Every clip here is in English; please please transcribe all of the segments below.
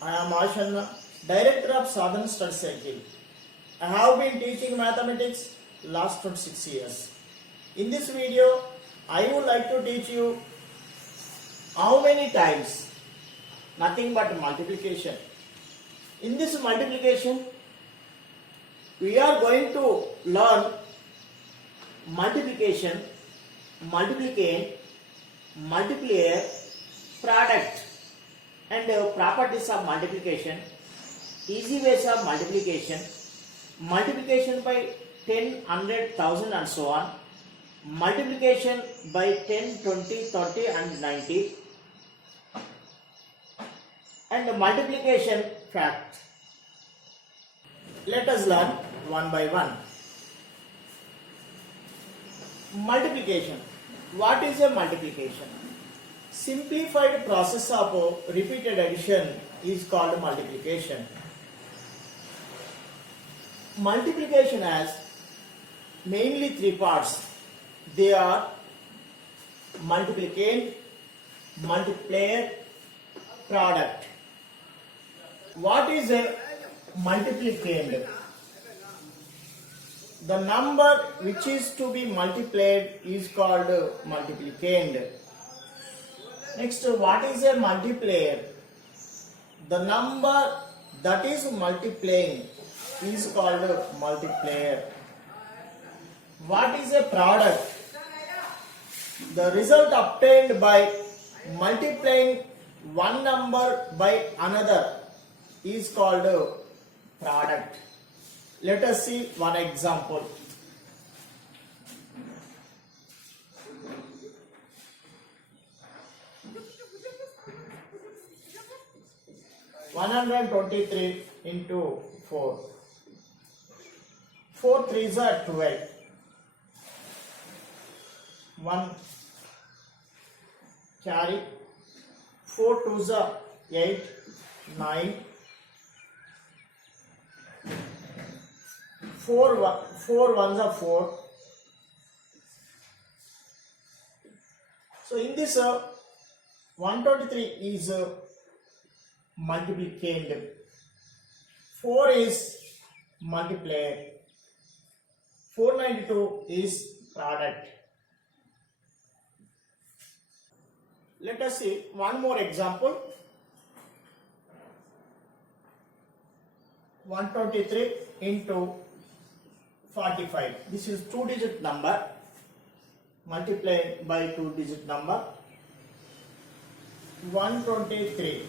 I am Ashanna, Director of Sadhan Study Circle. I have been teaching mathematics last 26 years. In this video, I would like to teach you how many times, nothing but multiplication. In this multiplication, we are going to learn multiplication, multiplicand, multiplier, product and properties of multiplication, easy ways of multiplication, multiplication by 10, 100, 1000 and so on, multiplication by 10, 20, 30 and 90 and multiplication fact. Let us learn one by one. Multiplication. What is a multiplication? Simplified process of repeated addition is called multiplication. Multiplication has mainly three parts. They are multiplicand, multiplier, product. What is a multiplicand? The number which is to be multiplied is called multiplicand. Next, what is a multiplier? The number that is multiplying is called multiplier. What is a product? The result obtained by multiplying one number by another is called product. Let us see one example. One 123 into 4. 4 3s are 12. 1 carry. 4 2s are 8, 9. 4 1s are 4. So in this 123 is multiplicand. 4 is multiplier. 492 is product. Let us see one more example. 123 into 45. This is 2-digit number multiplied by 2-digit number. 123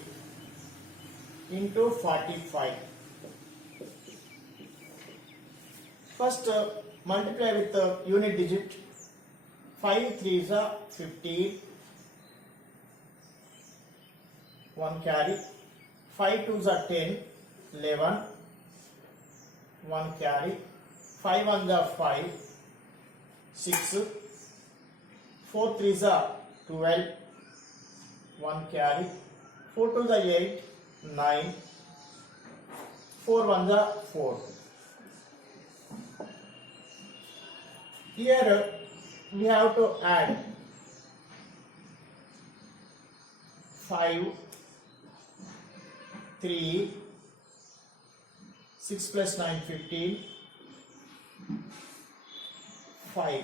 into 45. First multiply with the unit digit. 5 3s are 15. 1 carry. 5 2s are 10, 11. 1 carry. 5 1s are 5, 6. 4 3s are 12. 1 carry. 4 2s are 8, 9. 4 1s are 4. Here we have to add 5, 3, 6 plus 9, 15, 5.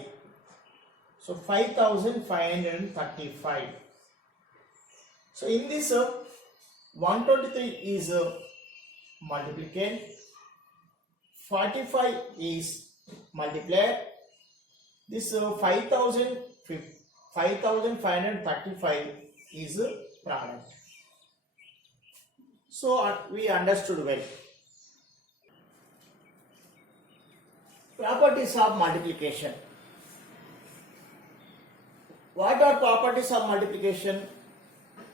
So 5535. So in this 123 is multiplicand, 45 is multiplier. This 5535 is product. So we understood well. Properties of multiplication. What are properties of multiplication?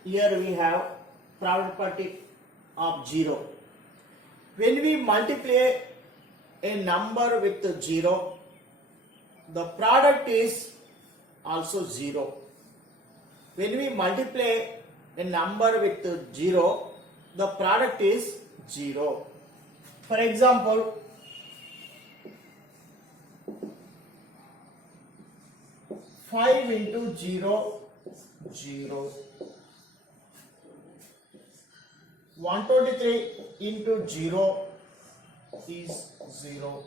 Here we have property of 0. When we multiply a number with 0, the product is also 0. When we multiply a number with 0, the product is 0. For example, 5 into 0, 0. 123 into 0 is 0.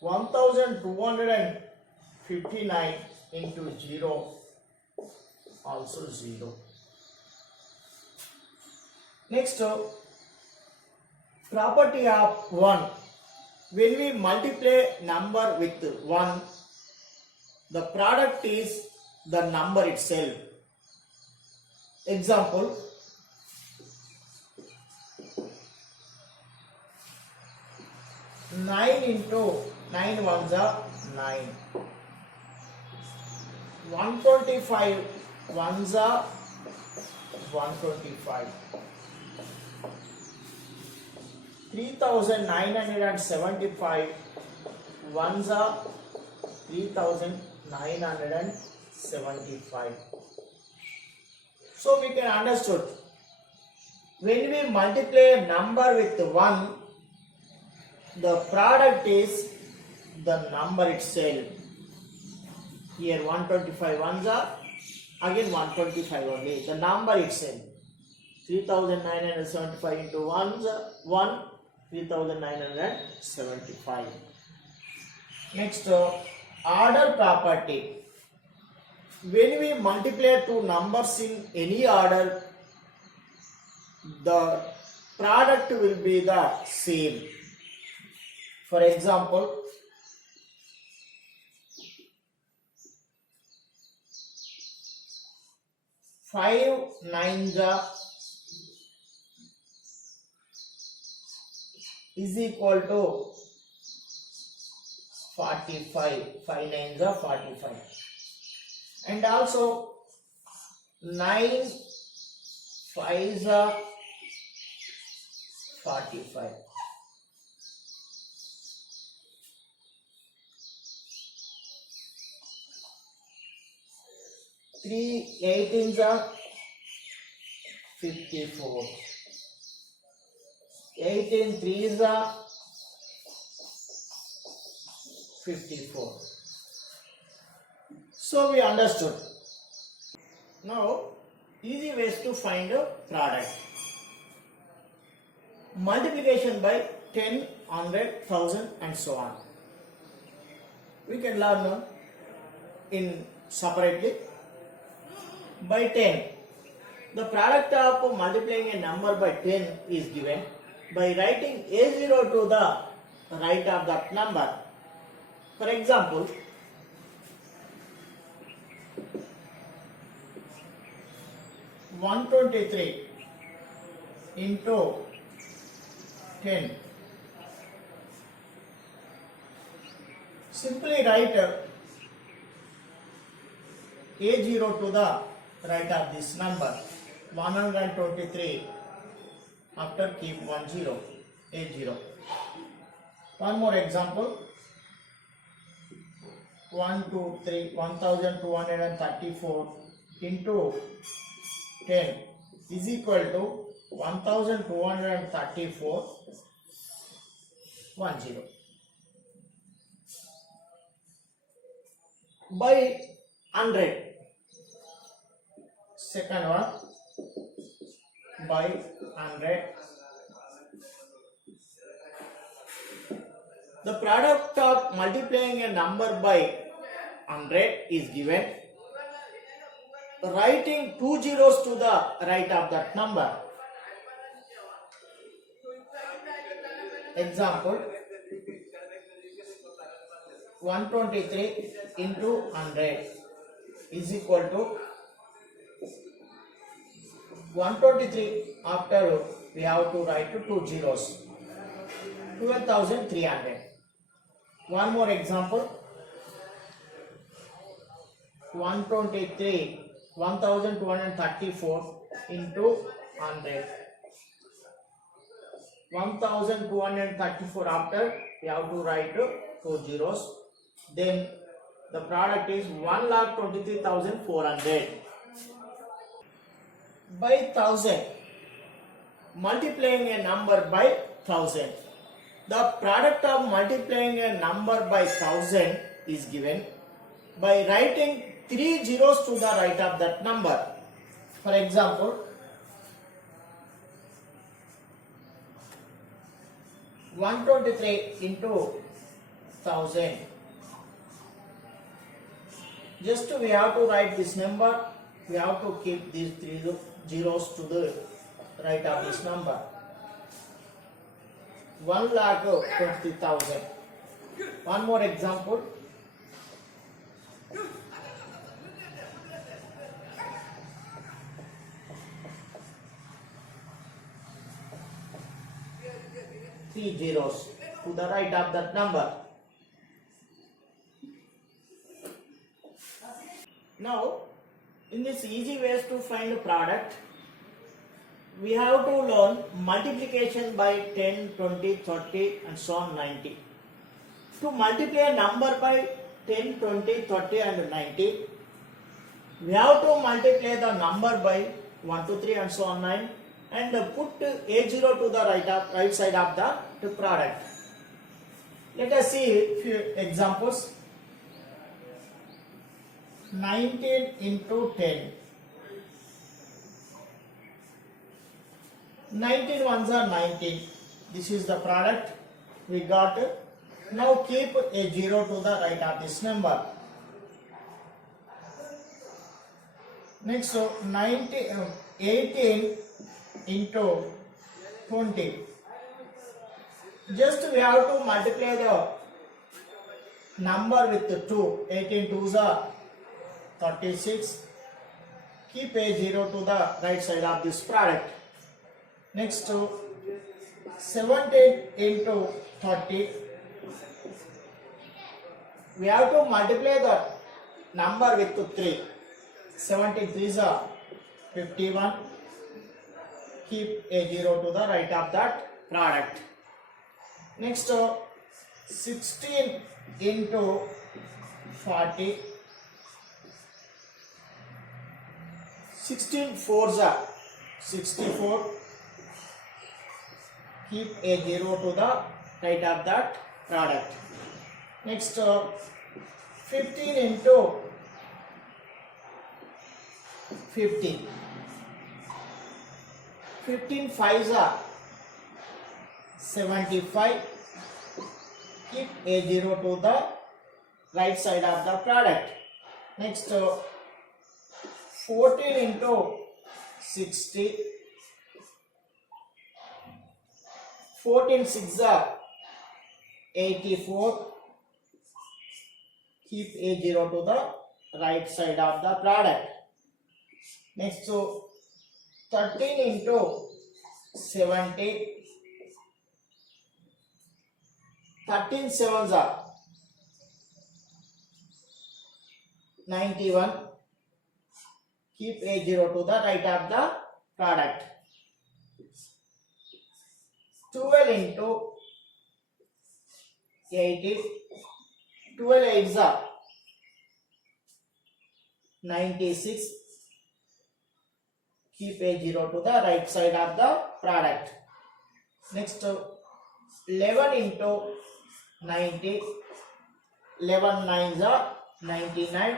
1259 into 0 also 0. Next, property of 1. When we multiply number with 1, the product is the number itself. Example, 9 into 9 ones are 9. 125 ones are 125. 3975 ones are 3975. So we can understood, when we multiply a number with 1, the product is the number itself. Here 125 ones are, again 125 only, the number itself. 3975 into 1 3975. Next, order property. When we multiply two numbers in any order, the product will be the same. For example, 5 nines is equal to 45. 5 nines are 45. And also 9 fives are 45. Three 18s are 54. 18 threes are 54. So we understood. Now, easy ways to find a product. Multiplication by 10, 100, 1000 and so on. We can learn in separately. By 10, the product of multiplying a number by 10 is given by writing A0 to the right of that number. For example, 123 into 10. Simply write A0 to the right of this number. 123 after keep 10, A0. One more example. 1234 into 10 is equal to 1234 10. By 100. Second one, by 100. The product of multiplying a number by 100 is given. Writing 2 zeros to the right of that number. Example, 123 into 100 is equal to 123 after we have to write 2 zeros. 12,300. One more example. 1234 into 100. 1234 after we have to write 2 zeros. Then the product is 1,23,400. By 1000. Multiplying a number by 1000. The product of multiplying a number by 1000 is given by writing 3 zeros to the right of that number. For example, 123 into 1000. Just we have to write this number. We have to keep these three zeros to the right of this number. 1,20,000. One more example. Three zeros to the right of that number. Now, in this easy ways to find a product, we have to learn multiplication by 10, 20, 30 and so on 90. To multiply a number by 10, 20, 30 and 90, we have to multiply the number by 1, 2, 3 and so on 9 and put A0 to the right side of the product. Let us see a few examples. 19 into 10. 19 ones are 19. This is the product we got. Now keep a 0 to the right of this number. Next, so 18 into 20. Just we have to multiply the number with 2. 18 twos are 36. Keep a 0 to the right side of this product. Next, 17 into 30. We have to multiply the number with 3. 17 threes are 51. Keep a 0 to the right of that product. Next, 16 into 40. 16 fours are 64. Keep a 0 to the right of that product. Next, 15 into 50. 15 fives are 75. Keep a 0 to the right side of the product. Next, 14 into 60. 14 six are 84. Keep a 0 to the right side of the product. Next, so 13 into 70. 13 sevens are 91. Keep a 0 to the right of the product. 12 into 80. 12 eights are 96. Keep a 0 to the right side of the product. Next, 11 into 90. 11 nines are 99.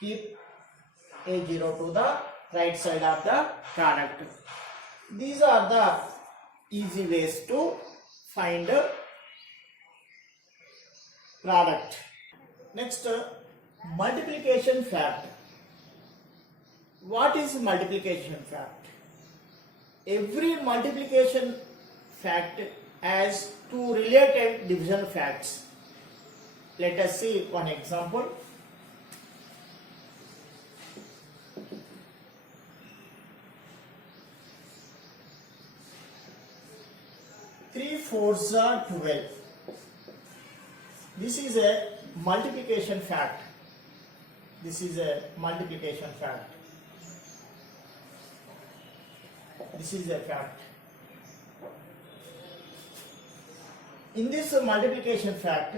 Keep a 0 to the right side of the product. These are the easy ways to find a product. Next, multiplication fact. What is multiplication fact? Every multiplication fact has two related division facts. Let us see one example. Three fours are 12. This is a multiplication fact. This is a multiplication fact. This is a fact. In this multiplication fact,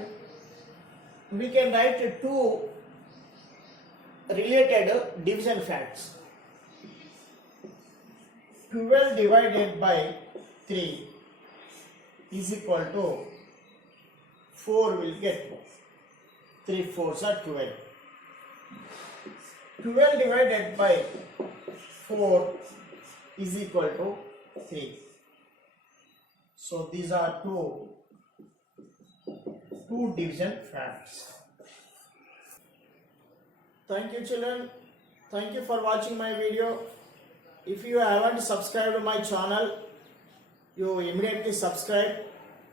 we can write two related division facts. 12 divided by 3 is equal to 4 will get 3 fours are 12. 12 divided by 4 is equal to 3. So these are two division facts. Thank you children. Thank you for watching my video. If you haven't subscribed my channel, you immediately subscribe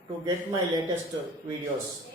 to get my latest videos.